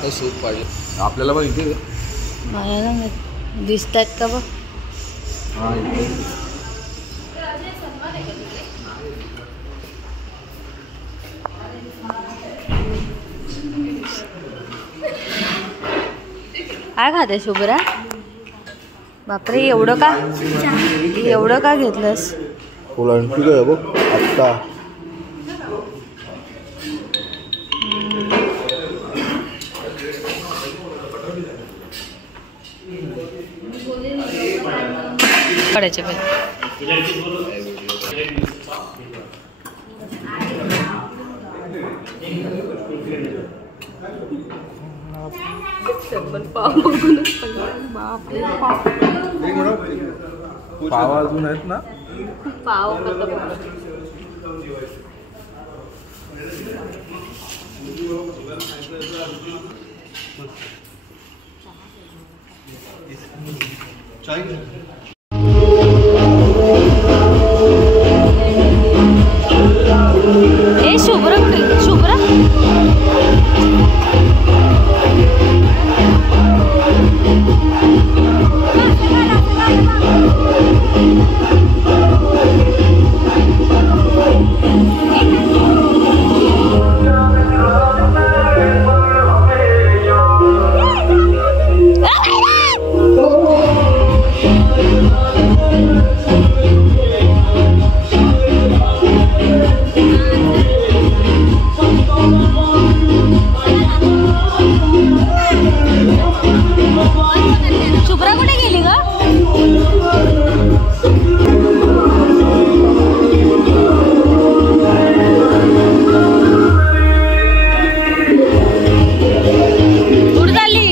आता सूप पाहिजे आपल्याला बघ इथे मला ना दिसतात का बघ. हा इथे काय खाते शुभ्रा? बापरे एवढं का घेतलंस? फुलांची काय बघ आत्ता काढायचे पाव अजून आहेत ना. पाव शुभ्रा कुठे? शुभ्रा कुठे गेली ग? कुठे चालली?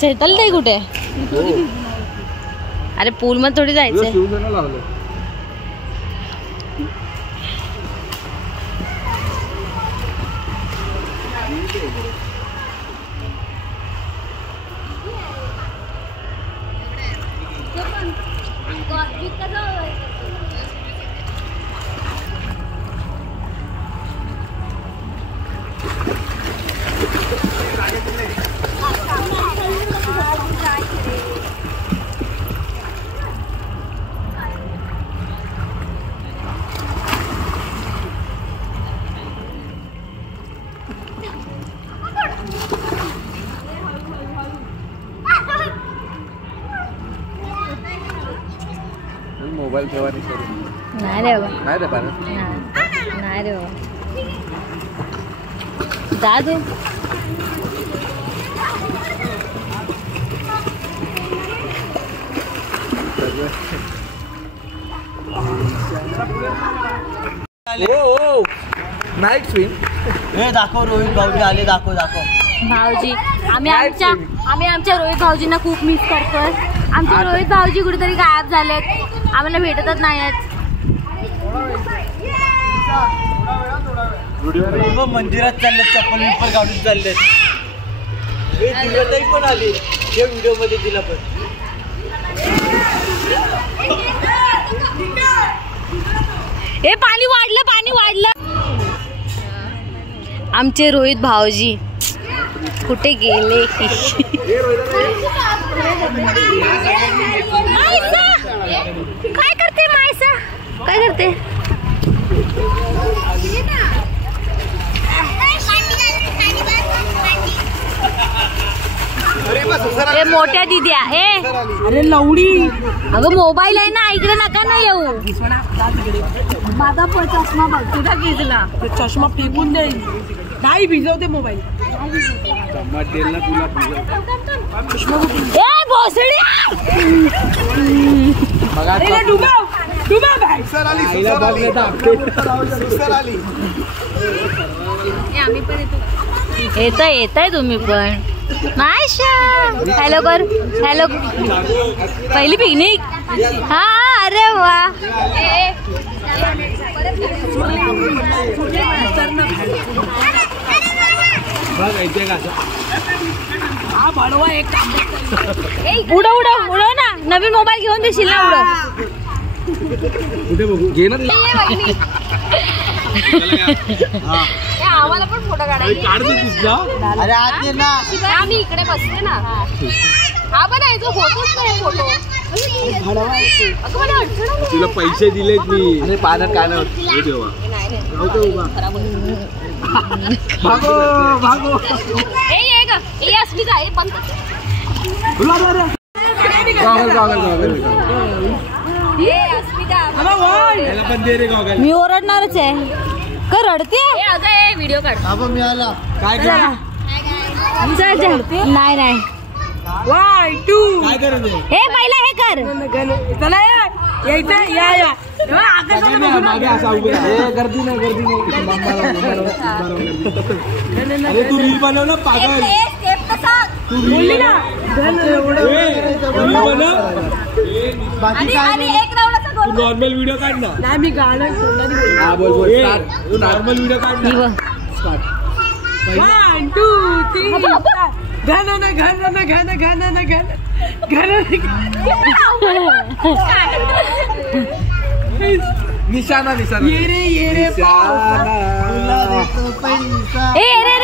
चैतल ताई कुठे? अरे पूल मध्ये थोडी जायचंय. मोबाईल ठेवानी नाही रे बाबा. नाही रे पार नाही रे बाबा. जा तू. नाईट स्विम हे दाखव. रोहित भाऊजी आले. दाखव भाऊजी. आम्ही आमच्या रोहित भाऊजींना खूप मिस करतोय. आमचे रोहित भाऊजी कुठेतरी गायब झालेत. आम्हाला भेटतच नाही आहेत. मग मंदिरात चालले चप्पल विप्पल काढून चालले. दिव्याताई पण आली या व्हिडिओ मध्ये तिला पण. हे पाणी वाढलं. आमचे रोहित भाऊजी कुठे गेले? काय करते मायसा? काय करते? ए मोठ्या दिद्या अरे लवडी अगं मोबाईल आहे ना इकडे नका ना येऊ. माझा चष्मा बघ तुझा घेतला चष्मा फेकून दे नाही भिजवते मोबाईल. ए भोसडी येताय तुम्ही पण. हॅलो कर हॅलो. पहिली पिकनिक. हा अरे वा. उडव ना. नवीन मोबाईल घेऊन देशील ना. आम्हाला पण फोटो काढायचा. अरे आते ना आम्ही इकडे बसते ना. हा पण आहे जो फोटो. तुला पैसे दिलेत मी. अरे पाण्यात काय नाही भागो. मी ओरडणारच आहे. का रडते? व्हिडिओ काढ. मिळाला काय नाही 1 2 काय करत हे पहिला हे कर. चला या गर्दी नाही. अरे तू रील बनव ना पागल. तू रील ना नॉर्मल व्हिडिओ काढ ना. नाही मी गाणं नॉर्मल व्हिडिओ काढ ना. 1 2 3 निशाणा ये रे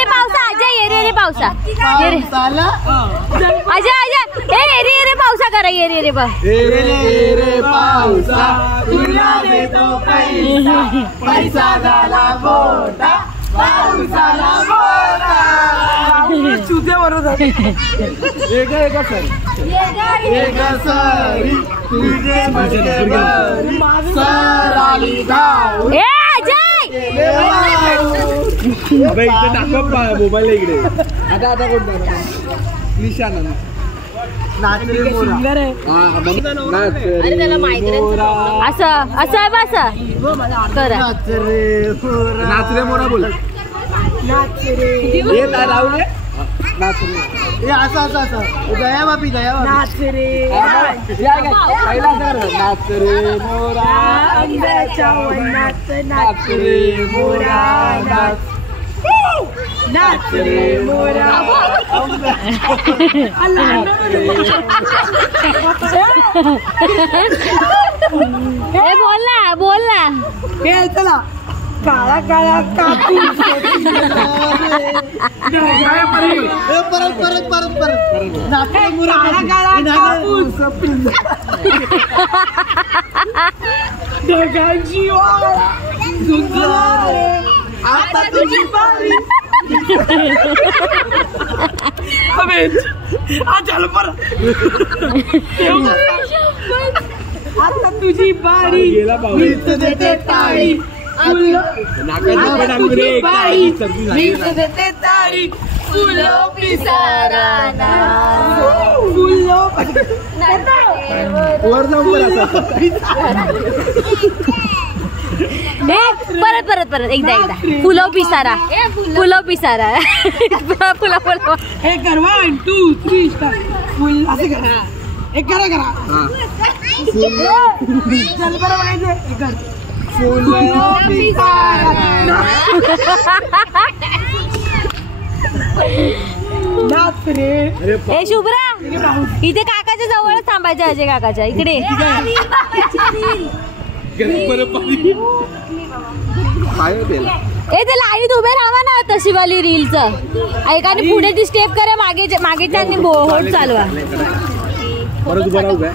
पावसा अजय रे पावसा. अजय रे पावसा करा. ये रे पावसा तुला देतो पैसा झाला मोठा पावसाला मोठा. तुझ्या बरोबर सरी तुझे सराली धाव. इकडे टाकव मोबाईल इकडे. आता कोणता निशाणा नाचरे सिंगर आहे. असं करा. नाचरे मोरा बोल. दया बापी नाचरे नाचरे मोरा आंब्याच्या वनात नाचरे मोरा नाचरे मोरा. बोल ना हे चला. काळा कापूस परत ढगांची आता तुझी बारी. आता तुझी बारी देते ताळी. तुझी बारी देते ताळी. फुलो पिसाराना फुलो वर जाऊन परत एकदा फुलो पिसारा. हे कर 1 2 3 स्टार्ट. फुल असे करा. एक करा चल बरं बघायचं. ए शुभ्रा, इथे काकाच्या जवळच थांबायचं. अजय काकाच्या इकडे. ए ते लाईनीत उभे राहा ना तशी वाली रीलचं. एकाने पुढे ती स्टेप करा, मागेच्या बोट चालवा. परत उभं राहू काय?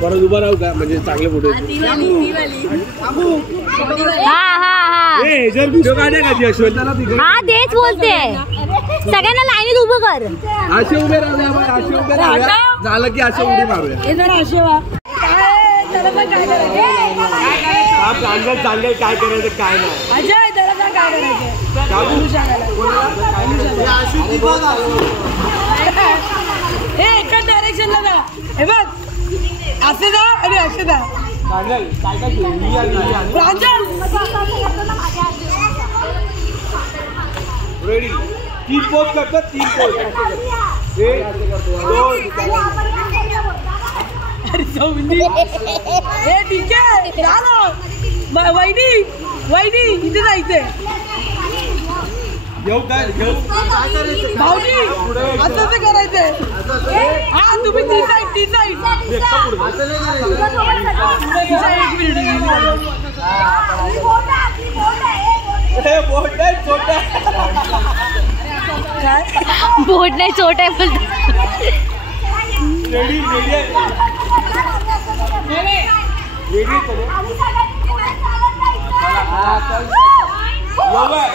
परत उभं राहू का? म्हणजे चांगले फोटो. व्हिडिओ काढे का यशवंताला? हा तेच बोलते. सगळ्यांना लाईनीत उभं कर. असे उभे राहूया, असे उभे राहूया. झालं की असे उभे मारूया. चांगलं काय करायचं काय नाही. अजय त्याला काय करायचं? एकाच डायरेक्शनला जा. हे बघ, असे जा आणि असे जा. प्रांजल रेडी. 3 पोस्ट करतात. 3 पोस्ट. 1 2 हे ठीक आहे. वहिनी इथे जायचंय. घेऊ काय? घेऊ भाऊजी असं ते करायचंय. हा तुम्ही ती साईड. बोट नाही चोट आहे बोलतो. रेडी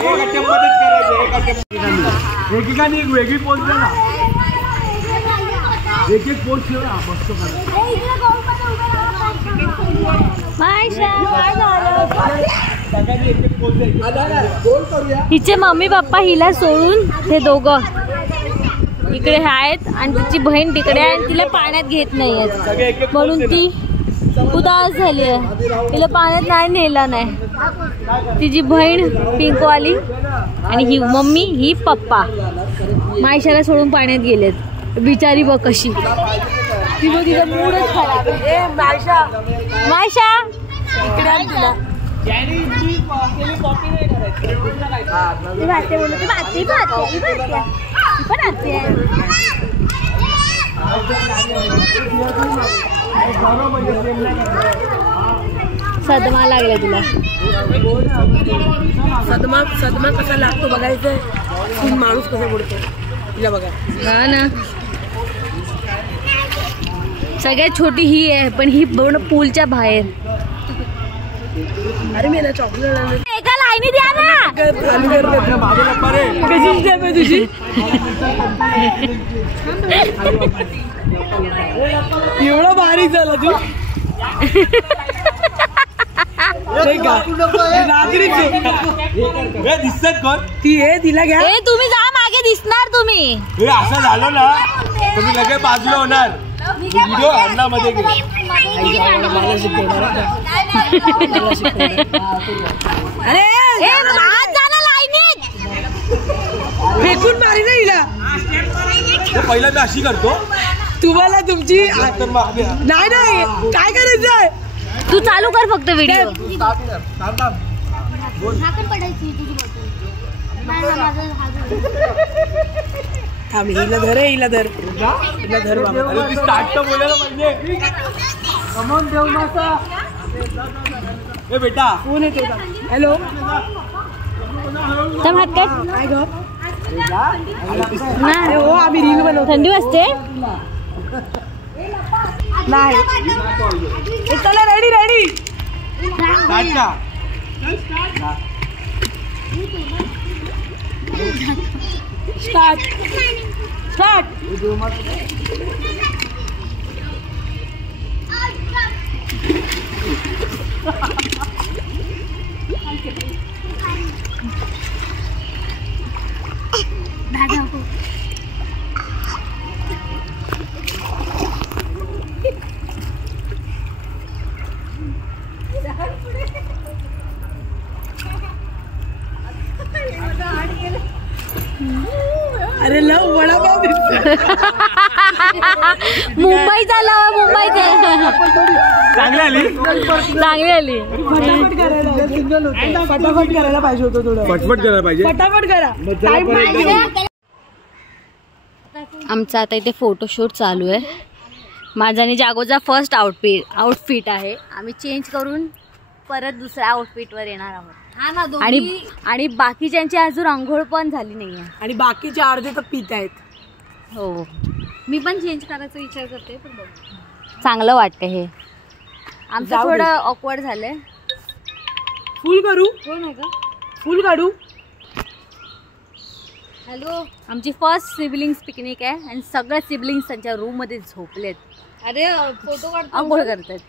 एक अटेम्पमध्येच करायचं. एक अटेम्प एकेकाने एक वेगळी पोस्ट द्या ना. एक पोस्ट ठेव ना. मस्त हिचे मम्मी पप्पा हिला सोडून ते दोघं इकडे आहेत आणि तिची बहीण तिकडे आहे आणि तिला पाण्यात घेत नाहीये म्हणून ती उदास झाली आहे. तिला पाण्यात नाही नेला नाही. तिची बहीण पिंकवाली आणि ही मम्मी ही पप्पा मायशाला सोडून पाण्यात गेलेत. बिचारी बघ कशी. ती बघ तिचा मूडच खराब आहे. मायशा इकडे आण तिला. सदमा लागला तुला. सदमा कसा लागतो बघायचं. माणूस कसा पडतो तिला बघा. हा ना. सगळ्यात छोटी ही आहे पण ही पूर्ण पूलच्या बाहेर. अरे मी ना चॉकलेट एका लाईनी द्या ना. तुझी एवढा बारीक झाला तू. दिसतात कोण? ती आहे तिला घ्या. तुम्ही जा मागे दिसणार तुम्ही. असं झालं ना तुम्ही लगेच बाजूला होणार. व्हिडिओ अन्नामध्ये अरे लाईनीत फेकून मारी ना हिला. पहिला मी अशी करतो. तुम्हाला तुमची नाही काय करायचंय. तू चालू कर फक्त व्हिडिओ. थांब हिला धर. हिला धर स्टार्ट तर बोलायला पाहिजे. ए बेटा फोन येतो. हॅलो हात काढ. काय ग. हो आम्ही रील बनवतो. थंडी वाजते नाही. चला रेडी. स्टार्ट. अरे लव वडापाव दिसतो. मुंबईचा लावा, मुंबईचा. चांगली आली. चांगली आली. फटाफट करायला पाहिजे होतं थोडं. पटपट करायला पाहिजे. फटाफट करा. आमचा आता इथे फोटोशूट चालू आहे. माझा आणि जागोचा फर्स्ट आउटफिट आहे. आम्ही चेंज करून परत दुसऱ्या आउटफिटवर येणार आहोत. आणि बाकीच्यांची अजून अंघोळ पण झाली नाहीये. आणि बाकीचे अर्धे तर पित आहेत. हो, मी पण चेंज करायचा विचार करते, पण चांगलं वाटतं हे. आमचं थोडं ऑकवर्ड झालंय. फुल करू? कोण आहे का? फुल काढू? हॅलो. आमची फर्स्ट सिबलिंग्स पिकनिक आहे आणि सगळे सिबलिंग्स त्यांच्या रूम मध्ये झोपलेत. अरे फोटो काढतो. अंघोळ करतात.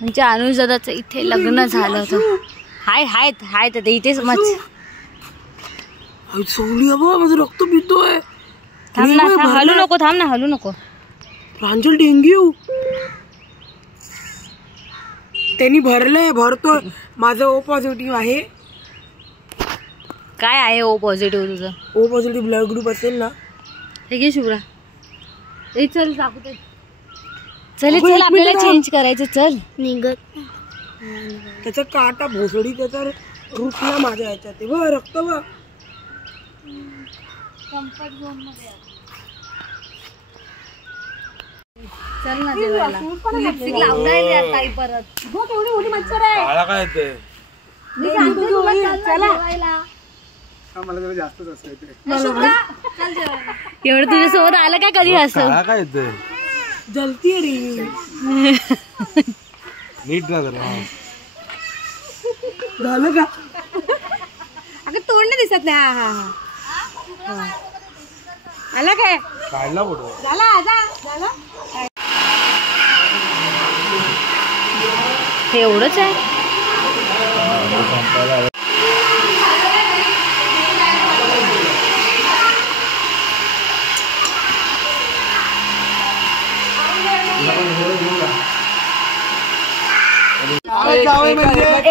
म्हणजे अनुज दादाचं इथे लग्न झालं होतं. हाय ते इथेच मच. सोडली बाबा, माझं रक्त पितोय. थांब ना, हलू नको. थांब ना, हलू नको. प्रांजल डेंग्यू त्यांनी भरतोय. माझं ओ पॉझिटिव्ह आहे. काय आहे ओ पॉझिटिव्ह तुझं? ओ पॉझिटिव्ह ब्लड ग्रुप असेल ना. हे घे शुभ्रा. चल दाखवते. चल आपल्याला चेंज करायचं. चल निघत. त्याचा काटा भोसडी त्याचा रुटला माझ्या ह्याच्यात. बघ रक्त बघ. कम्फर्ट झोन मध्ये चल ना जेवायला. लिपस्टिक लावणार यार ताई परत. हो एवढी मच्छर आहे. काळा काय येतंय? मी सांगतो तुला चला जेवायला. मला जरा जास्तच असं येते. चल जेवायला. एवढं तुझ्यासोबत आलं काय कधी असं? काळा काय येतंय? जलती रे. नीट जा जरा. झालं का? अगं तोंड नाही दिसत नाही. हा आला काय? काढला फोटो. झाला. हे एवढंच आहे.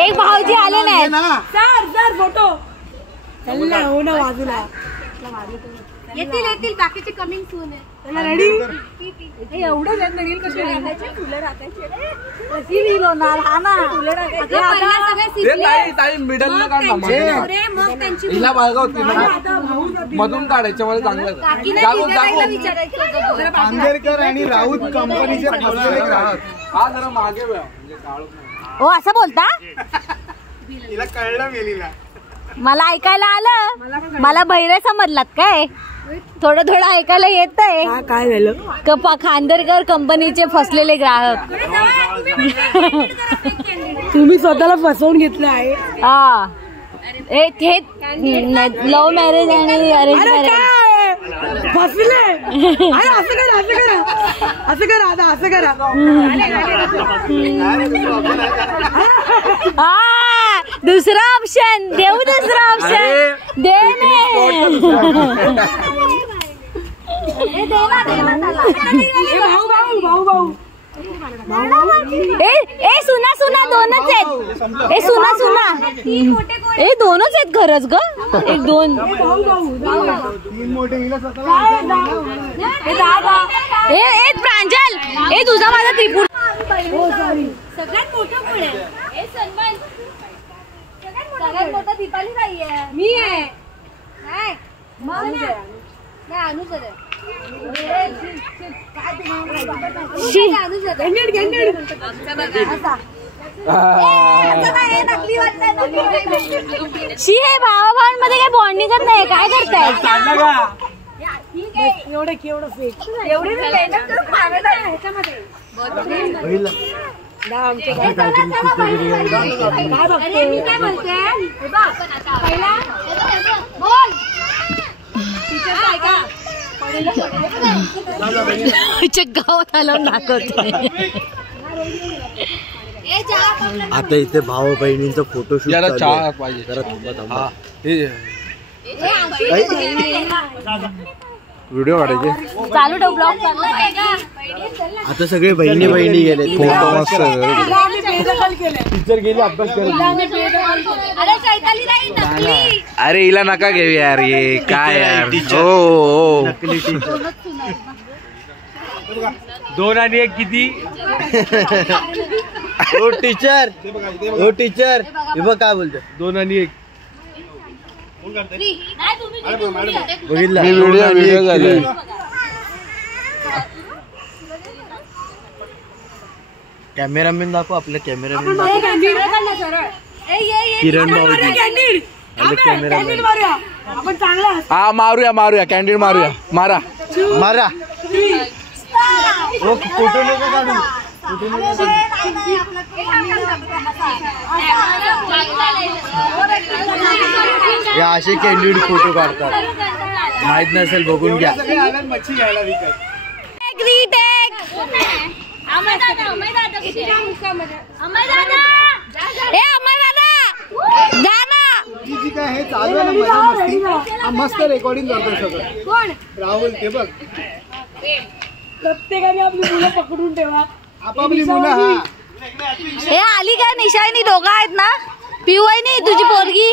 एक भाऊजी आले नाही. सर फोटो हो ना बाजूला. येतील बाकीचे कमिंग सून आहे. रेडी. एवढं रील कशी फुलं टाकायची रील होणार. हा ना मधून काढायच्या मला चांगलं. आंबेडकर आणि राऊत कंपनीचे फसलेले ग्राहक. हा जरा मागे हो असं बोलता. तिला कळलं मेलीला. मला ऐकायला आलं. मला बहिरे समजलात काय? थोडं ऐकायला येतंय. काय झालं? खांदेरकर कंपनीचे फसलेले ग्राहक. तुम्ही स्वतःला फसवून घेतलं आहे. हा हे लव्ह मॅरेज आणि अरेंज मॅरेज फसले. असं करा. हा दुसरा ऑप्शन देऊ. दुसरा ऑप्शन दे. भाऊ ए सुना दोनच आहेत. ए सुना ए दोनच आहेत खरंच ग. एक दोन ए प्रांजल. ए तुझा माझा त्रिपुर. सगळ्यात मोठं कोण आहे? सन्मान. सगळ्यात मोठा दीपाली ताई आहे. मी आहे. अनुज आहे. शी हे भावाभावांमध्ये काही बॉन्डिंगच नाही. काय करताय? एवढं फेक. एवढी गावात आलं दाखवते. आता इथे भाऊ बहिणींचा फोटोशूट चहा पाहिजे. व्हिडिओ काढायचे चालू ठेव ब्लॉग आता सगळे बहिणी बहिणी गेले फोटो मस्त टीचर गेली अभ्यास करायला. अरे हिला नका घेऊ यार ये काय यार हो नकली टीचर 2 आणि 1 किती हो टीचर हे बघ काय बोलतो 2 आणि 1 बघितला व्हिडिओ झाले कॅमेरामॅन दाखव आपल्या कॅमेरामॅन किरण भाऊजी हा मारूया कॅन्डीड मारूया मारा ओ फोटो नको काढू या असे कॅन्डिड फोटो काढतात माहित नसेल बघून घ्या मच्छी घ्यायला विकत जी काय हे चालू आहे ना मजा मस्त रेकॉर्डिंग करतो सगळं कोण राहुल ते बघ प्रत्येकाने आपली मुलं पकडून ठेवा आपापली मुलं हा हे आली काय निशाईनी दोघं आहेत ना पिऊ आहे नाही तुझी पोरगी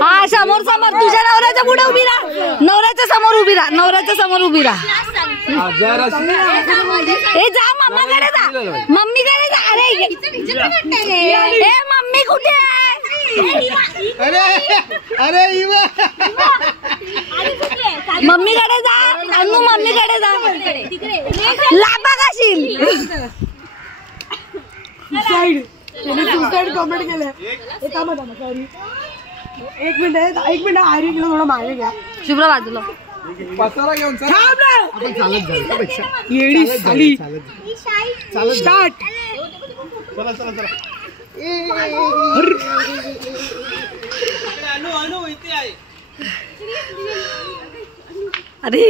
हा समोर तुझ्या नवऱ्याच्या पुढे उभी राहा नवऱ्याच्या समोर उभी राहा हे जा मम्मीकडे जा अरे मम्मी कुठे आहे मम्मीकडे जा अनु मम्मीकडे जा लापा काशील सुसाईड कमेंट केलंय सॉरी एक मिनिट आरी किलो थोडं मागे घ्या शुभ्र बाजूला पसारा घेऊन येडी साली स्टार्ट अरे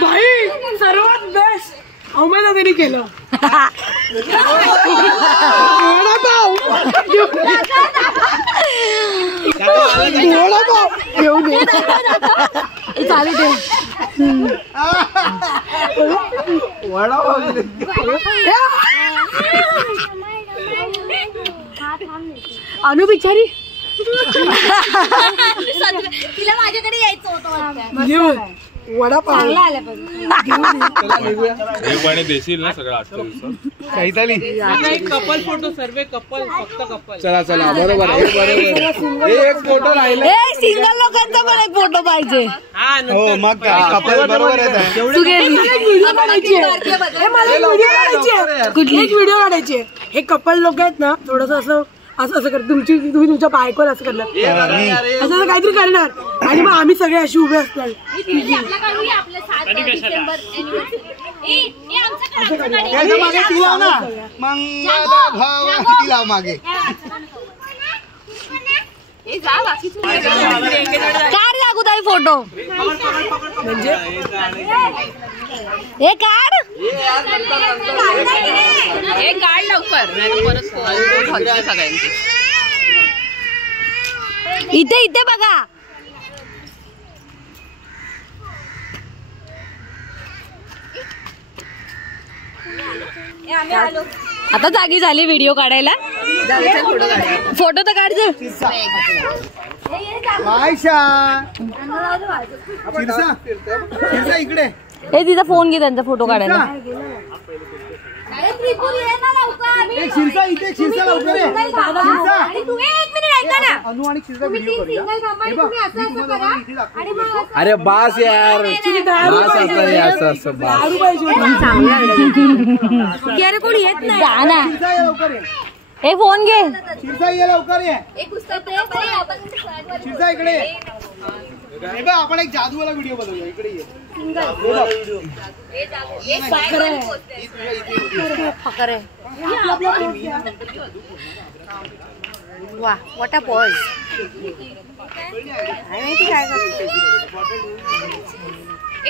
भाई सर्वात बेस्ट अवमेदा त्यांनी केलं वडापाव घेऊन ये चालू दे अनु बिचारी तिला माझ्याकडे यायचं होतं वडापाव देशील ना सगळं कपल फोटो सर्व कपल फक्त कपल चला बरोबर एक फोटो राहिला सिंगल लोकांचा पण एक फोटो पाहिजे हो मग कपल बरोबर कुठली व्हिडिओ काढायची हे कपल लोक आहेत ना थोडस असं कर तुम्ही तुमच्या बायकोला असं करणार असं काहीतरी करणार आणि मग आम्ही सगळे अशी उभे असणार मागे काढ लागू ताई फोटो म्हणजे हे काढ लवकर सगळ्यांची इथे बघा आता जागी झाली व्हिडिओ काढायला फोटो तर काढ इकडे हे तिचा फोन घे त्यांचा फोटो काढायला शिरसा इथे शिरसा लवकर अनु आणि शिरसा व्हिडिओ करूया अरे बास यार असं अरे कोणी येत नाही लवकर ये हे फोन घे शिरसा ये लवकर ये शिरसा इकडे आपण एक जादूवाला व्हिडिओ बनवूया इकडे ये वा वॉट अ पॉज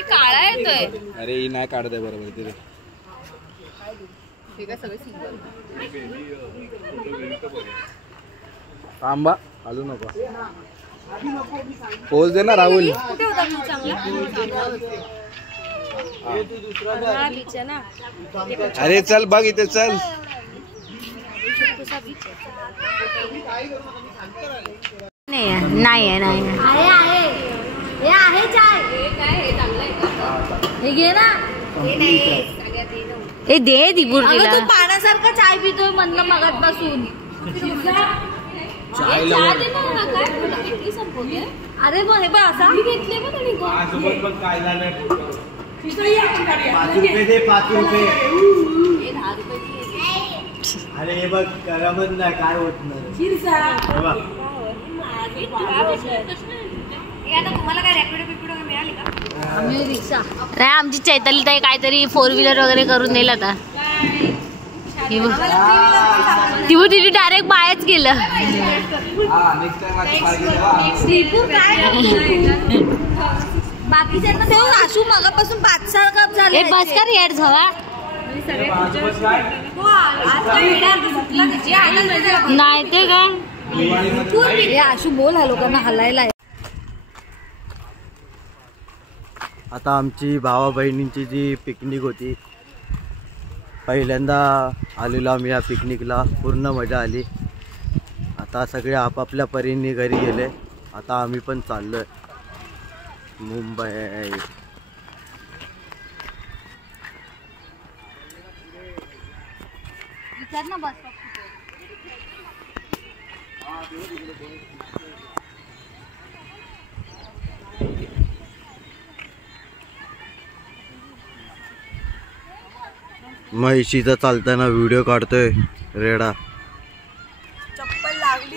काळा येतोय अरे ही नाही काढत आहे बरोबर तिथे थांबा हलू नको. पोच दे ना राहुल. अरे चल बघ इथे चल. नाही हे घे ना. हे दे दिबुर्गीला. तू पाण्यासारखा चाय पितोय म्हणलं मगात बसून. अरे मग हे पण असा घेतले अरे हे बघ गरमच नाही काय होत नाही. रिक्षा नाही आमची चैताली ताई काहीतरी 4 व्हीलर वगैरे करून नेलं आता. तिथे डायरेक्ट बाहेरच गेलं. बाकीच्यांना ते आशू मगापासून 5-6 कप झाले. बस कर येड झवा. नाही ते काय आशू बोल हा लोकांना हलायला. आता आमची भावा बहिणींची जी पिकनिक होती पहिल्यांदा आलेलो आम्ही या पिकनिकला. पूर्ण मजा आली. आता सगळे आपापल्या परीने घरी गेले. आता आम्ही पण चाललोय मुंबई. म्हैशीचा चालताना व्हिडिओ काढतोय रेडा. चप्पल लागली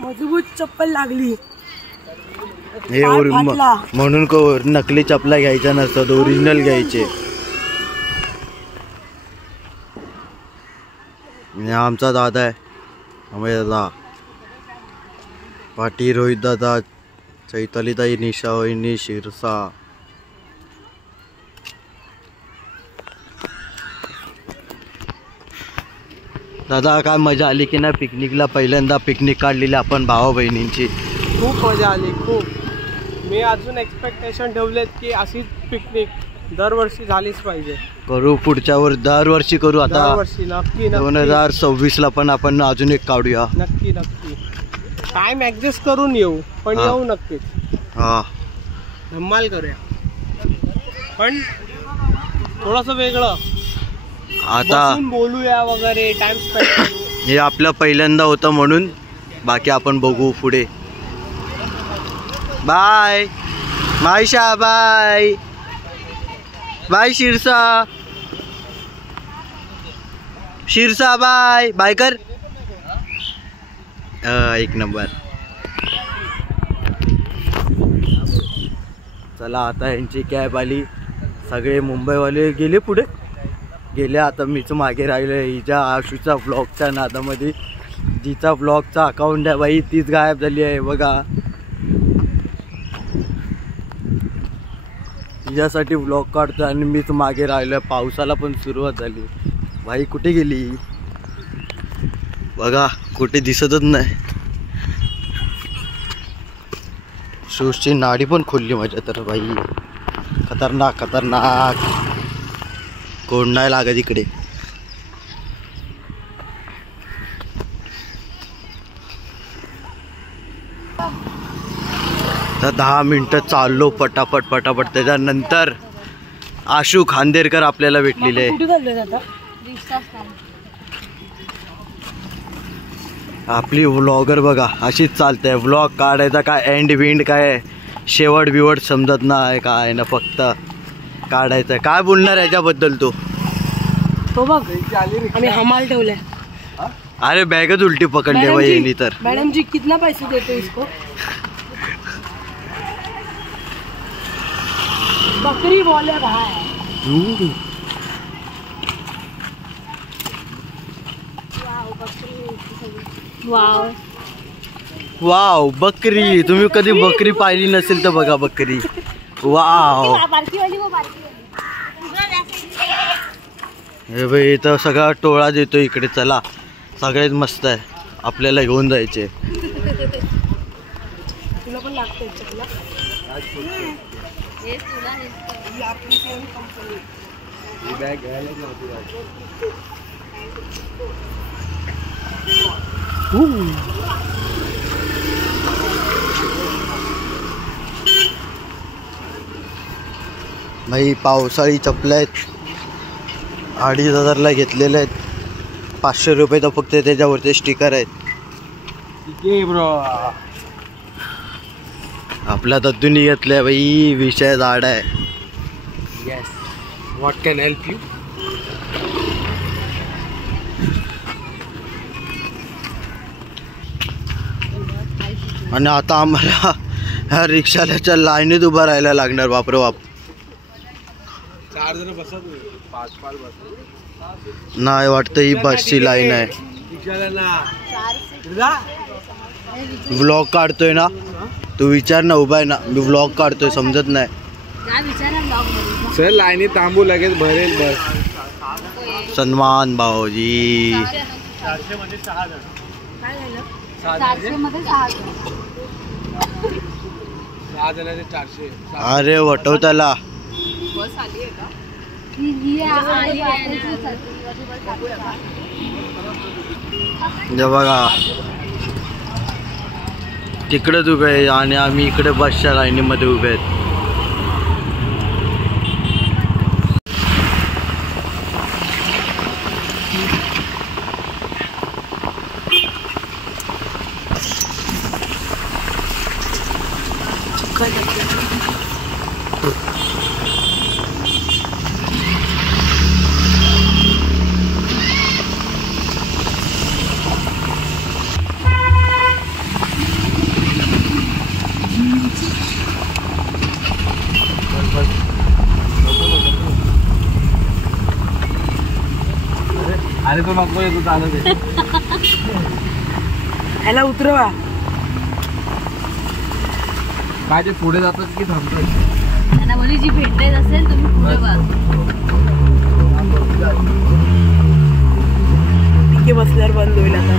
मजबूत चप्पल लागली. हे म्हणून नकली चपला घ्यायच्या नसतात, ओरिजिनल घ्यायचे. आमचा दादा आहे अमय दादा, पाटी रोहित दादा, चैतालीताई, निशा वहिनी, शिरसा. दादा काय मजा आली की नाही पिकनिकला? पहिल्यांदा पिकनिक काढलेली आपण भावा बहिणींची. खूप मजा आली खूप. मी अजून एक्सपेक्टेशन ठेवलेत की अशीच पिकनिक दरवर्षी झालीच पाहिजे. करू पुढच्या दरवर्षी करू. आता दरवर्षी नक्की 2026ला पण आपण अजून एक काढूया. नक्की नक्की. टाइम ऍडजस्ट करून येऊ पण येऊ नक्कीच. हा धम्माल करूया पण थोडंसं वेगळं. आता बोलूया वगैरे टाइम स्पेंड करू. हे आपलं पहिल्यांदा होतं म्हणून बाकी आपण बघू पुढे. बाय मायशा, बाय बाय शिरसा, शिरसा बाय बाय कर. एक नंबर. चला आता यांची कॅब आली. सगळे मुंबईवाले गेले पुढे गेले. आता मीच मागे राहिले हिच्या आशूच्या व्लॉगच्या नादामध्ये. जिचा व्लॉगचा अकाउंट आहे बाई तीच गायब झाली आहे बघा. हिच्यासाठी व्लॉग काढतो आणि मीच मागे राहिलो. पावसाला पण सुरुवात झाली. बाई कुठे गेली बघा, कुठे दिसतच नाही. शूजची नाडी पण खोलली माझ्या तर बाई. खतरनाक खतरनाक. कोण नाही लागत इकडे. तर 10 मिनिटं चाललो पटापट पटापट. त्याच्यानंतर आशू खांदेरकर आपल्याला भेटलेले आहे. आपली व्लॉगर बघा अशीच चालते. व्लॉग काढायचा काय एंड विंड काय शेवट बिवट समजत नाही काय ना, फक्त काढायचं. काय बोलणार याच्याबद्दल तू? तो बघ आम्ही हमाल ठेवलाय. अरे बॅगच उलटी पकडली बाई यांनी तर. मॅडम जी कितना पैसे देते इसको? बकरी बोले भाई. वाव वाव बकरी. तुम्ही कधी बकरी पाहिली नसेल तर बघा बकरी. वाव हे भाई इथं सगळा टोळा देतो इकडे, चला सगळेच मस्त आहे, आपल्याला घेऊन जायचे. तुला पण लागतंय चला. ही आपली सेम कंपनी. भाई पावसाळी चपल्या आहेत, 2500ला घेतलेल्या आहेत. 500 रुपये तर फक्त त्याच्यावरती स्टिकर आहेत. आपल्या तत्तुनी घेतल्या भाई, विषय झाड आहे. Yes, what can help you? आणि आता आम्हाला ह्या रिक्षाच्या लाईनीत उभं राहायला लागणार. बापरे बाप. 4 जण बसत, 5 बसत नाही वाटतं ही बसची लाईन आहे. व्लॉग काढतोय ना तू, विचार ना. उभा आहे ना, मी व्लॉग काढतोय, समजत नाही. सर लाईनीत थांबू, लगेच भरेल बस. सन्मान भाऊजी. 400 मध्ये 6 जण. काय झालं? 6 जणांचे 400. अरे वटव त्याला. बघा तिकडेच उभे आहे आणि आम्ही इकडे बसच्या लाईनीमध्ये उभे आहेत. अरे तो नको येतो, चालत आहे. ह्याला उतरवा. काय ते पुढे जातात की थांबतात? त्यांना बोली जी भेटायच असेल तुम्ही पुढे बघा. तिथे बसल्यावर बंद होईल आता.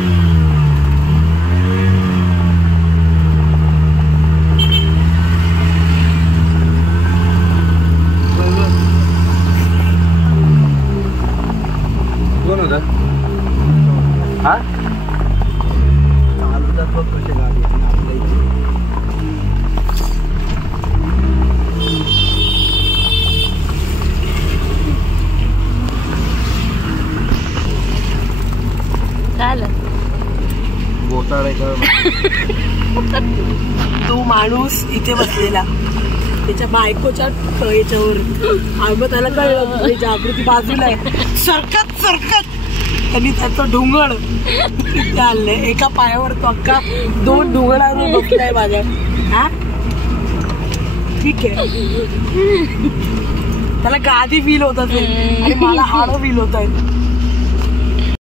कोण होता? हा चालवतात बघ कशी गाडी आपल्या इथे. बोटाळ तो माणूस इथे बसलेला त्याच्या बायकोच्या याच्यावर, मग त्याला कळलं जागृती बाजूला आहे, सरकत सरकत त्यांनी त्याचं ढुंगळ इथे आणलंय. एका पायावर तो अख्खा 2 ढुंगळावर बसलाय माझ्या. हा ठीक आहे, त्याला गादी फील होत असेल आणि मला हाड फील होत आहे.